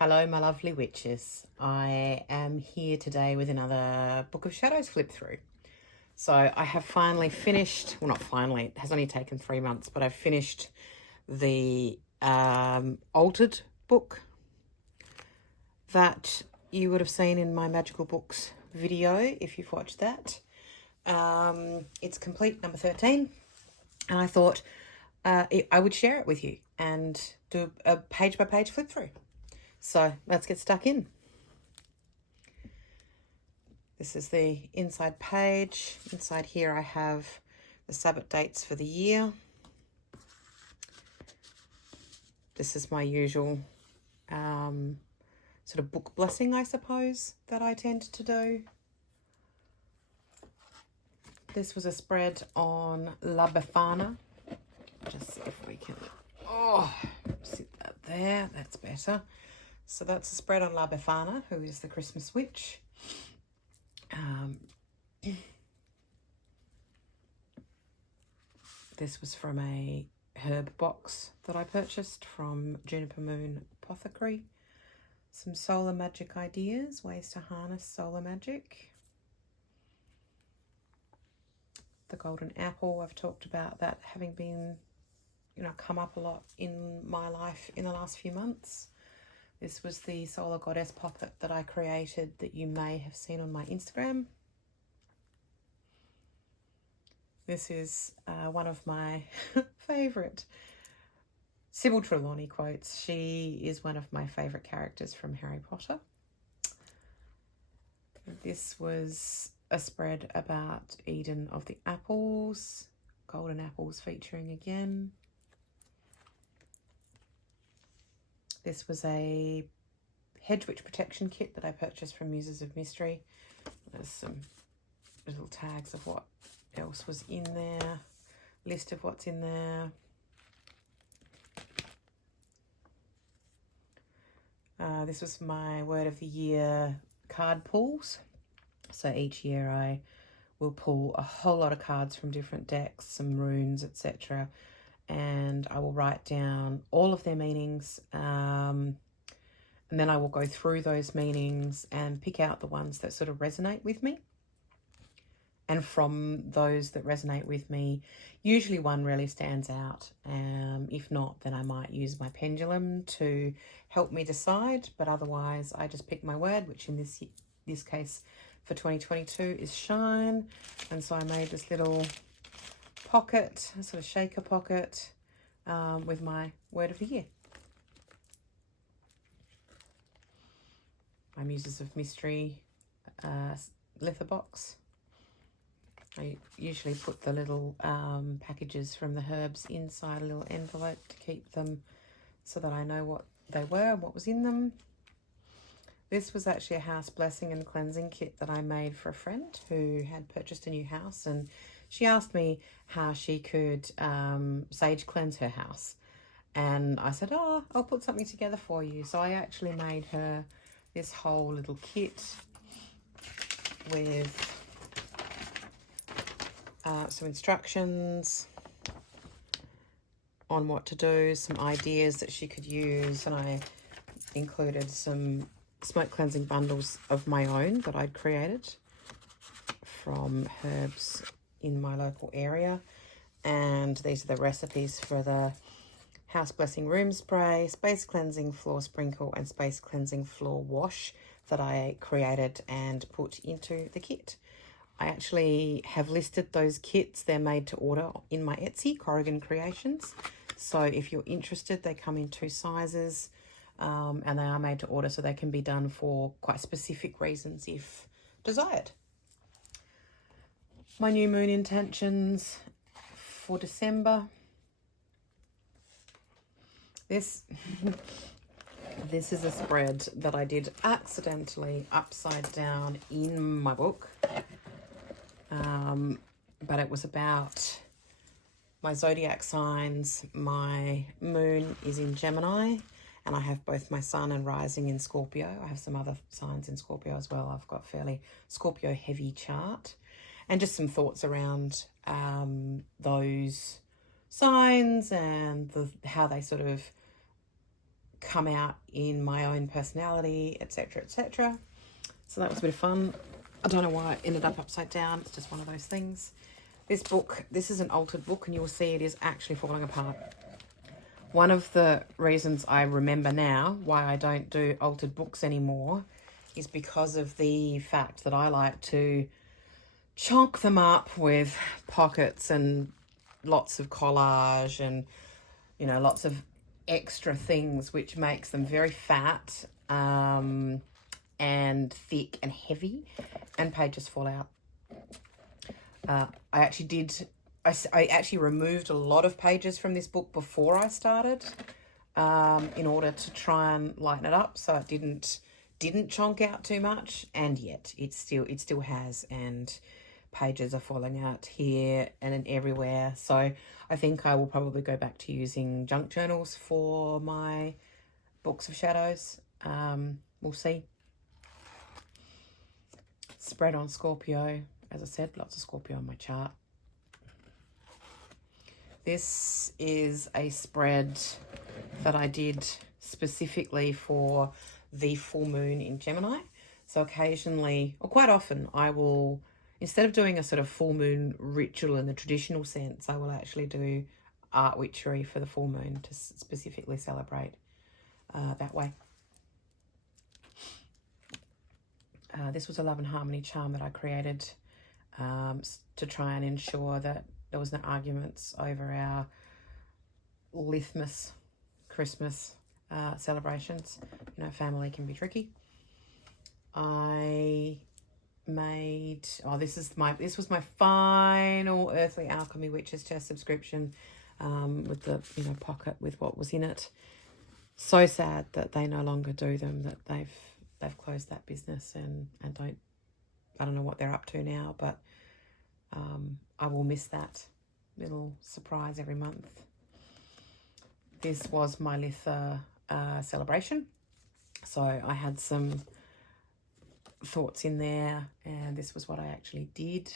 Hello, my lovely witches. I am here today with another Book of Shadows flip through. So I have finally finished, well, not finally, it has only taken 3 months, but I've finished the altered book that you would have seen in my Magical Books video if you've watched that. It's complete, number 13, and I thought I would share it with you and do a page-by-page flip through. So let's get stuck in. This is the inside page. Inside here I have the sabbat dates for the year. This is my usual sort of book blessing, I suppose, that I tend to do. This was a spread on La Befana. Just see if we can, sit that there, that's better. So that's a spread on La Befana, who is the Christmas witch. This was from a herb box that I purchased from Juniper Moon Apothecary. Some solar magic ideas, ways to harness solar magic. The golden apple, I've talked about that having been, come up a lot in my life in the last few months. This was the solar goddess poppet that I created that you may have seen on my Instagram. This is one of my favourite Sybil Trelawney quotes. She is one of my favourite characters from Harry Potter. This was a spread about Eden of the Apples, golden apples featuring again. This was a hedge witch protection kit that I purchased from Muses of Mystery. There's some little tags of what else was in there, list of what's in there. This was my word of the year card pulls. So each year I will pull a whole lot of cards from different decks, some runes, etc. And I will write down all of their meanings, and then I will go through those meanings and pick out the ones that sort of resonate with me. And from those that resonate with me, usually one really stands out. If not, then I might use my pendulum to help me decide. But otherwise, I just pick my word, which in this case for 2022 is shine. And so I made this little pocket, a sort of shaker pocket, with my word of the year. My Muses of Mystery lither box. I usually put the little packages from the herbs inside a little envelope to keep them so that I know what they were and what was in them. This was actually a house blessing and cleansing kit that I made for a friend who had purchased a new house, and she asked me how she could sage cleanse her house. And I said, I'll put something together for you. So I actually made her this whole little kit with some instructions on what to do, some ideas that she could use, and I included some smoke cleansing bundles of my own that I'd created from herbs in my local area. And these are the recipes for the house blessing room spray, space cleansing floor sprinkle, and space cleansing floor wash that I created and put into the kit. I actually have listed those kits. They're made to order in my Etsy, Corrigan Creations. So if you're interested, they come in 2 sizes, and they are made to order, so they can be done for quite specific reasons if desired. My new moon intentions for December. This is a spread that I did accidentally upside down in my book. But it was about my zodiac signs. My moon is in Gemini, and I have both my sun and rising in Scorpio. I have some other signs in Scorpio as well. I've got fairly Scorpio heavy chart, and just some thoughts around those signs and how they sort of come out in my own personality, etc., etc. So that was a bit of fun. I don't know why it ended up upside down. It's just one of those things. This book, this is an altered book, and you will see it is actually falling apart. One of the reasons I remember now why I don't do altered books anymore is because of the fact that I like to chonk them up with pockets and lots of collage and, you know, lots of extra things, which makes them very fat and thick and heavy, and pages fall out. I actually removed a lot of pages from this book before I started in order to try and lighten it up so it didn't chonk out too much, and yet it still has, and pages are falling out here and everywhere. So I think I will probably go back to using junk journals for my books of shadows. We'll see. Spread on Scorpio. As I said, lots of Scorpio on my chart. This is a spread that I did specifically for the full moon in Gemini. So occasionally, or quite often, I will, instead of doing a sort of full moon ritual in the traditional sense, I will actually do art witchery for the full moon to specifically celebrate that way. This was a love and harmony charm that I created to try and ensure that there was no arguments over our Lithmas Christmas celebrations. You know, family can be tricky. I made, this was my final Earthly Alchemy Witches Chest subscription with the, you know, pocket with what was in it. So sad that they no longer do them, that they've closed that business and I don't know what they're up to now, but I will miss that little surprise every month. This was my Litha celebration. So I had some thoughts in there, and this was what I actually did.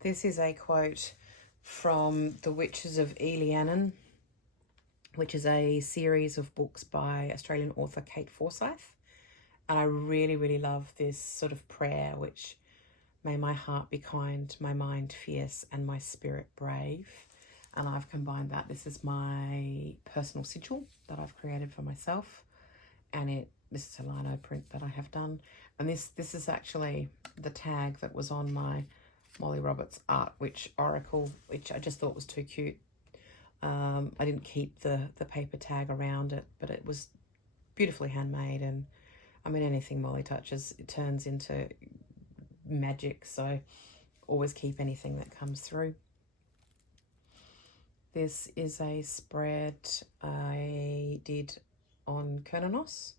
This is a quote from The Witches of Elianan, which is a series of books by Australian author Kate Forsyth. And I really, really love this sort of prayer, which may my heart be kind, my mind fierce, and my spirit brave. And I've combined that. This is my personal sigil that I've created for myself. And this is a lino print that I have done. And this is actually the tag that was on my Molly Roberts Art Witch Oracle, which I just thought was too cute. I didn't keep the paper tag around it, but it was beautifully handmade. And I mean, anything Molly touches, it turns into magic. So always keep anything that comes through. This is a spread I did on Kernanos.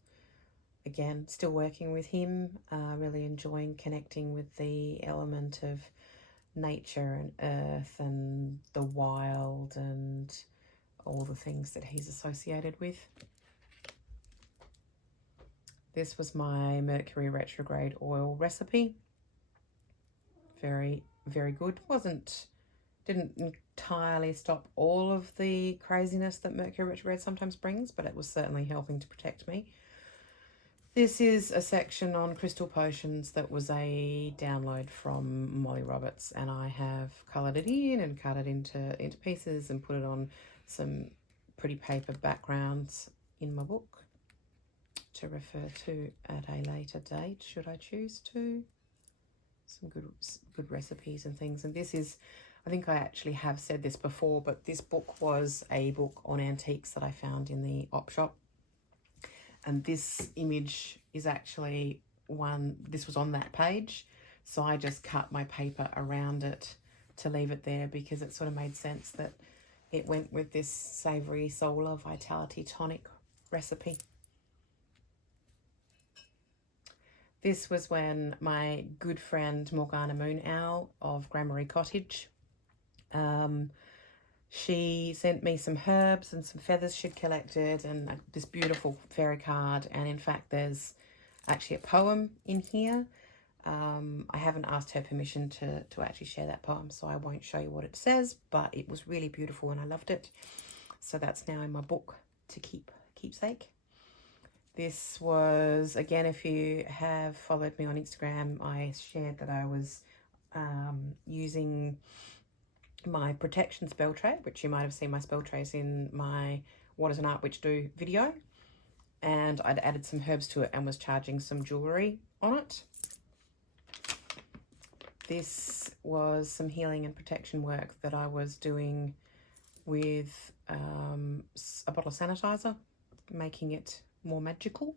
Again, still working with him, really enjoying connecting with the element of nature and earth and the wild and all the things that he's associated with. This was my Mercury retrograde oil recipe. Very, very good. Didn't entirely stop all of the craziness that Mercury retrograde sometimes brings, but it was certainly helping to protect me. This is a section on crystal potions that was a download from Molly Roberts, and I have coloured it in and cut it into pieces and put it on some pretty paper backgrounds in my book to refer to at a later date, should I choose to. Some good recipes and things. And this is, I think I actually have said this before, but this book was a book on antiques that I found in the op shop. And this image is actually this was on that page. So I just cut my paper around it to leave it there because it sort of made sense that it went with this Savoury Solar Vitality Tonic recipe. This was when my good friend Morgana Moon Owl of Gramarye Cottage, she sent me some herbs and some feathers she'd collected and this beautiful fairy card. And in fact, there's actually a poem in here I haven't asked her permission to actually share that poem, so I won't show you what it says, but it was really beautiful and I loved it. So that's now in my book to keepsake. This was, again, if you have followed me on Instagram, I shared that I was using my protection spell tray, which you might have seen my spell trays in my What Does an Art Witch Do video. And I'd added some herbs to it and was charging some jewellery on it. This was some healing and protection work that I was doing with a bottle of sanitizer, making it more magical.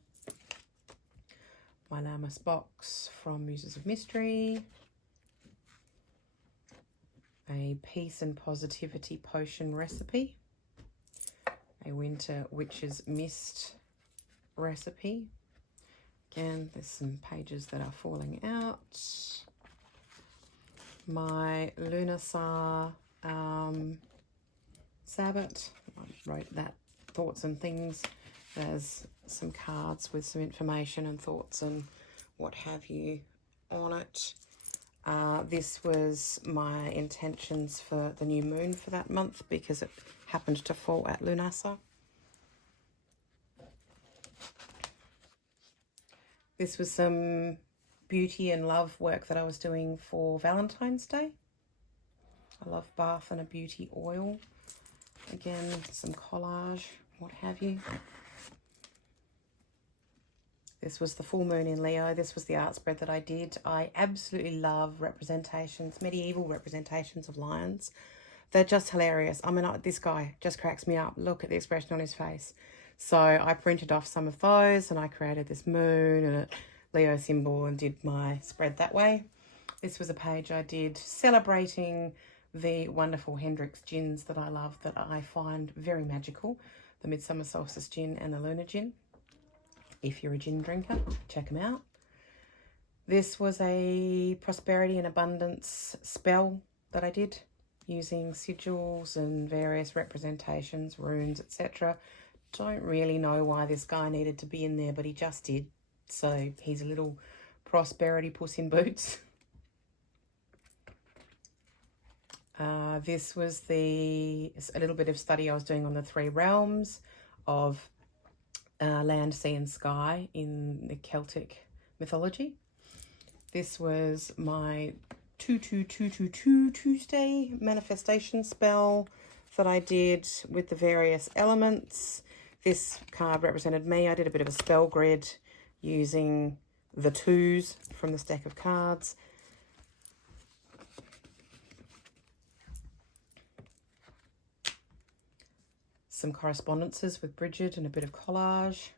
My Lamas box from Muses of Mystery. A peace and positivity potion recipe. A winter witch's mist recipe. Again, there's some pages that are falling out. My Lunar sabbat. I wrote that, thoughts and things. There's some cards with some information and thoughts and what have you on it. This was my intentions for the new moon for that month because it happened to fall at Lunar. This was some beauty and love work that I was doing for Valentine's Day. I love bath and a beauty oil. Again, some collage, what have you. This was the full moon in Leo. This was the art spread that I did. I absolutely love representations, medieval representations of lions. They're just hilarious. I mean, this guy just cracks me up. Look at the expression on his face. So I printed off some of those and I created this moon and a Leo symbol and did my spread that way. This was a page I did celebrating the wonderful Hendrix gins that I love, that I find very magical. The Midsummer Solstice gin and the Lunar gin. If you're a gin drinker, check them out. This was a prosperity and abundance spell that I did using sigils and various representations, runes, etc. Don't really know why this guy needed to be in there, but he just did. So he's a little prosperity puss in boots. This was a little bit of study I was doing on the 3 realms of land, sea and sky in the Celtic mythology. This was my 22222 Tuesday manifestation spell that I did with the various elements. This card represented me. I did a bit of a spell grid using the 2s from this deck of cards. Some correspondences with Bridget and a bit of collage.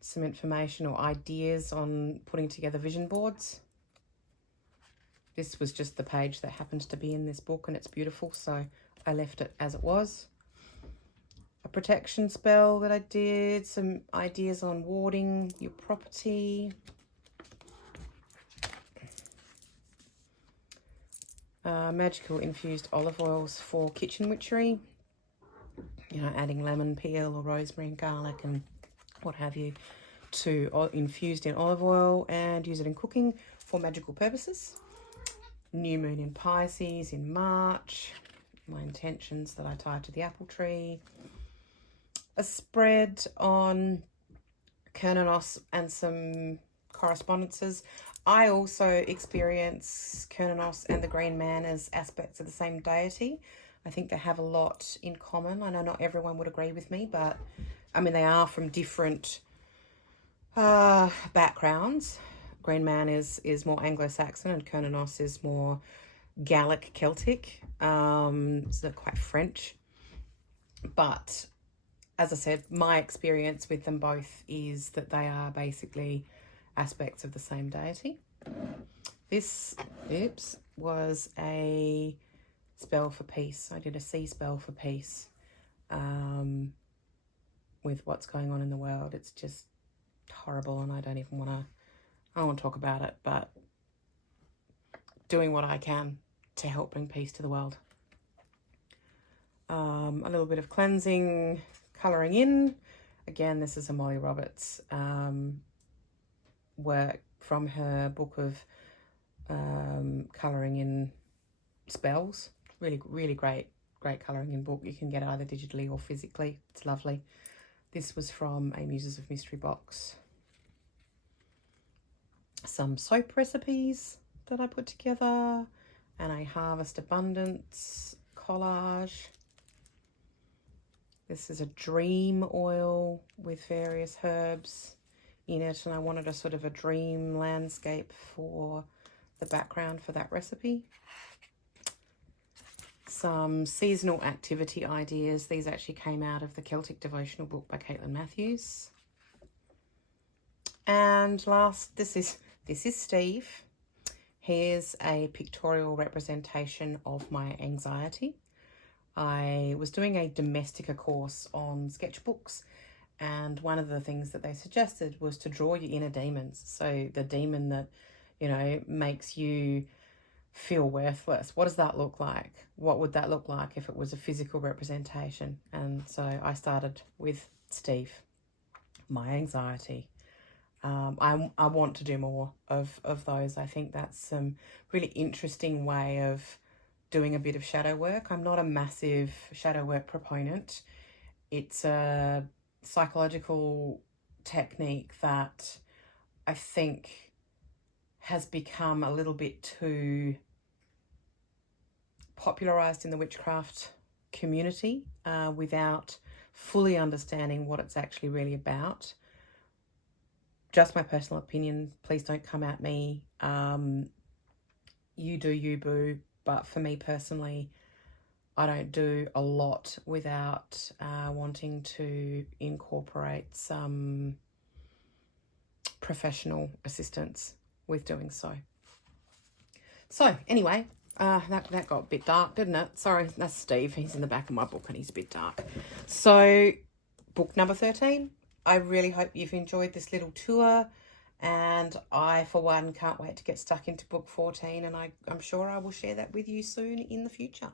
Some information or ideas on putting together vision boards. This was just the page that happens to be in this book and it's beautiful, so I left it as it was. A protection spell that I did, some ideas on warding your property. Magical infused olive oils for kitchen witchery. You know, adding lemon peel or rosemary and garlic and what have you to infused in olive oil and use it in cooking for magical purposes. New moon in Pisces in March. My intentions that I tied to the apple tree. A spread on Kernanos and some correspondences. I also experience Kernanos and the Green Man as aspects of the same deity. I think they have a lot in common. I know not everyone would agree with me, but I mean, they are from different backgrounds. Green Man is more Anglo-Saxon and Kernanos is more Gallic Celtic. So quite French. But as I said, my experience with them both is that they are basically aspects of the same deity. This, was a spell for peace. I did a sea spell for peace with what's going on in the world. It's just horrible and I don't want to talk about it, but doing what I can to help bring peace to the world. A little bit of cleansing, colouring in. Again, this is a Molly Roberts work from her book of colouring in spells. Really great colouring in book. You can get it either digitally or physically. It's lovely. This was from a Muses of Mystery box. Some soap recipes that I put together, and a Harvest Abundance collage. This is a dream oil with various herbs in it, and I wanted a sort of a dream landscape for the background for that recipe. Some seasonal activity ideas. These actually came out of the Celtic devotional book by Caitlin Matthews. And last, this is Steve. Here's a pictorial representation of my anxiety. I was doing a Domestica course on sketchbooks, and one of the things that they suggested was to draw your inner demons. So the demon that, you know, makes you feel worthless. What does that look like? What would that look like if it was a physical representation? And so I started with Steve, my anxiety. I want to do more of those. I think that's some really interesting way of doing a bit of shadow work. I'm not a massive shadow work proponent. It's a psychological technique that I think has become a little bit too popularized in the witchcraft community without fully understanding what it's actually really about. Just my personal opinion. Please don't come at me. You do you, boo. But for me personally, I don't do a lot without wanting to incorporate some professional assistance with doing so. So anyway, that got a bit dark, didn't it? Sorry, that's Steve. He's in the back of my book and he's a bit dark. So book number 13. I really hope you've enjoyed this little tour, and I, for one, can't wait to get stuck into book 14, and I'm sure I will share that with you soon in the future.